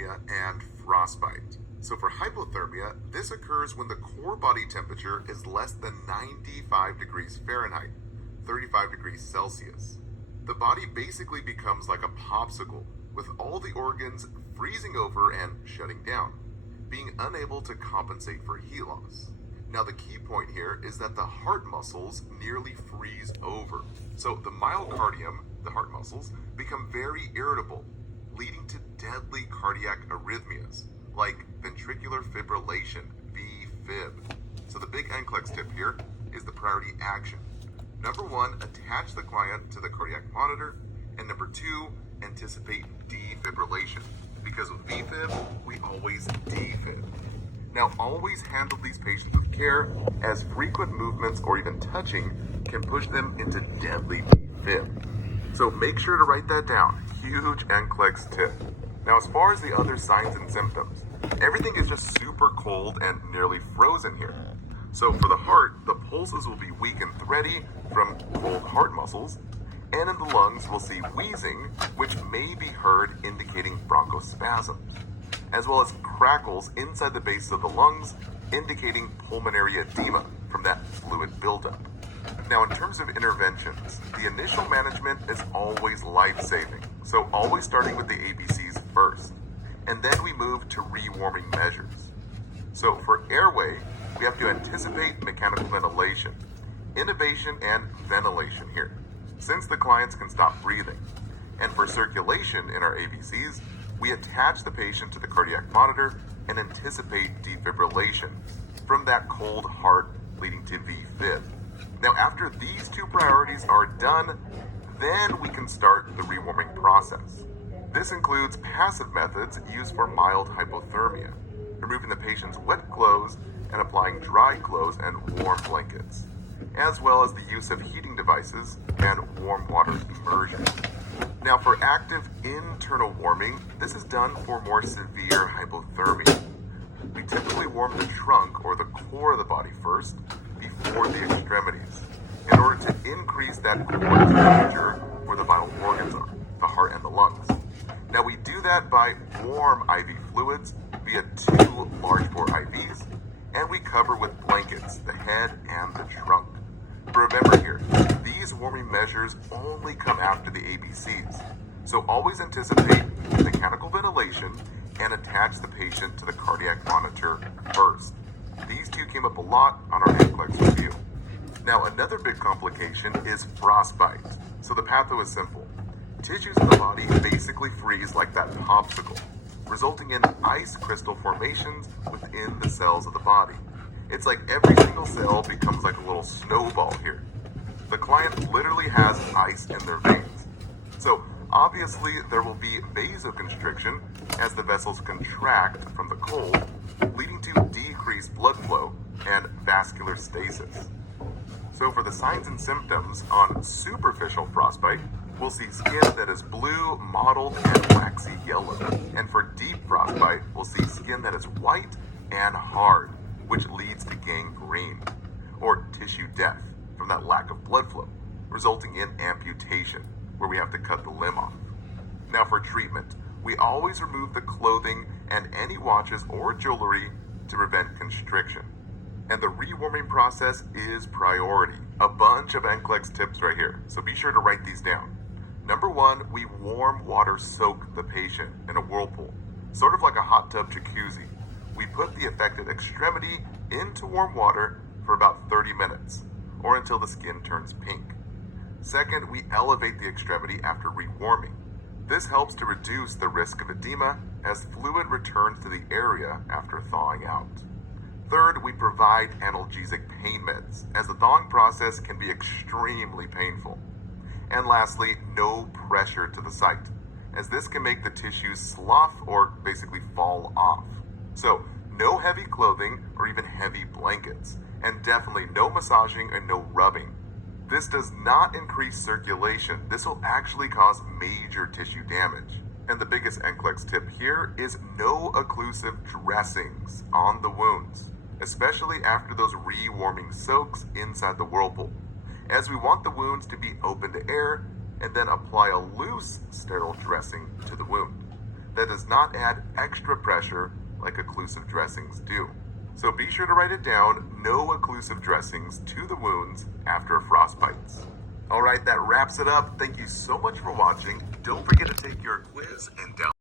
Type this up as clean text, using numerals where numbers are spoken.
hypothermia and frostbite. So for hypothermia, this occurs when the core body temperature is less than 95 degrees Fahrenheit, 35 degrees Celsius. The body basically becomes like a popsicle, with all the organs freezing over and shutting down, being unable to compensate for heat loss. Now the key point here is that the heart muscles nearly freeze over. So the myocardium, the heart muscles, become very irritable, leading to deadly cardiac arrhythmias, like ventricular fibrillation, VFib. So the big NCLEX tip here is the priority action. Number 1, attach the client to the cardiac monitor, and number 2, anticipate defibrillation, because with VFib, we always defib. Now, always handle these patients with care, as frequent movements or even touching can push them into deadly defib. So make sure to write that down. Huge NCLEX tip. Now, as far as the other signs and symptoms, everything is just super cold and nearly frozen here. So for the heart, the pulses will be weak and thready from cold heart muscles, and in the lungs, we'll see wheezing, which may be heard indicating bronchospasms, as well as crackles inside the base of the lungs, indicating pulmonary edema from that fluid buildup. Now, in terms of interventions, the initial management is always life-saving, so always starting with the ABCs first, and then we move to rewarming measures. So for airway, we have to anticipate mechanical ventilation, intubation, and ventilation here, since the clients can stop breathing. And for circulation in our ABCs, we attach the patient to the cardiac monitor and anticipate defibrillation from that cold heart leading to VFib. Now, after these two priorities are done, then we can start the rewarming process. This includes passive methods used for mild hypothermia, removing the patient's wet clothes and applying dry clothes and warm blankets, as well as the use of heating devices and warm water immersion. Now, for active internal warming, this is done for more severe hypothermia. We typically warm the trunk or the core of the body first before the extremities in order to increase that core temperature where the vital organs are, the heart and the lungs. Now, we do that by warm IV fluids via 2 large bore IVs, and we cover with blankets the head and the trunk. But remember here, these warming measures only come after the ABCs, so always anticipate mechanical ventilation and attach the patient to the cardiac monitor first. These two came up a lot on our NCLEX review. Now, another big complication is frostbite. So the patho is simple. Tissues in the body basically freeze like that popsicle, resulting in ice crystal formations within the cells of the body. It's like every single cell becomes like a little snowball here. The client literally has ice in their veins. So obviously there will be vasoconstriction as the vessels contract from the cold, leading to decreased blood flow and vascular stasis. So for the signs and symptoms on superficial frostbite, we'll see skin that is blue, mottled, and waxy yellow. And for deep frostbite, we'll see skin that is white and hard, which leads to gangrene, or tissue death from that lack of blood flow, resulting in amputation, where we have to cut the limb off. Now for treatment, we always remove the clothing and any watches or jewelry to prevent constriction. And the rewarming process is priority. A bunch of NCLEX tips right here, so be sure to write these down. Number 1, we warm water soak the patient in a whirlpool, sort of like a hot tub jacuzzi. We put the affected extremity into warm water for about 30 minutes, or until the skin turns pink. Second, we elevate the extremity after rewarming. This helps to reduce the risk of edema as fluid returns to the area after thawing out. Third, we provide analgesic pain meds, as the thawing process can be extremely painful. And lastly, no pressure to the site, as this can make the tissues slough or basically fall off. So, no heavy clothing or even heavy blankets, and definitely no massaging and no rubbing. This does not increase circulation. This will actually cause major tissue damage. And the biggest NCLEX tip here is no occlusive dressings on the wounds, especially after those rewarming soaks inside the whirlpool, as we want the wounds to be open to air and then apply a loose sterile dressing to the wound. that does not add extra pressure like occlusive dressings do. So be sure to write it down, no occlusive dressings to the wounds after frostbites. Alright, that wraps it up. Thank you so much for watching. Don't forget to take your quiz and download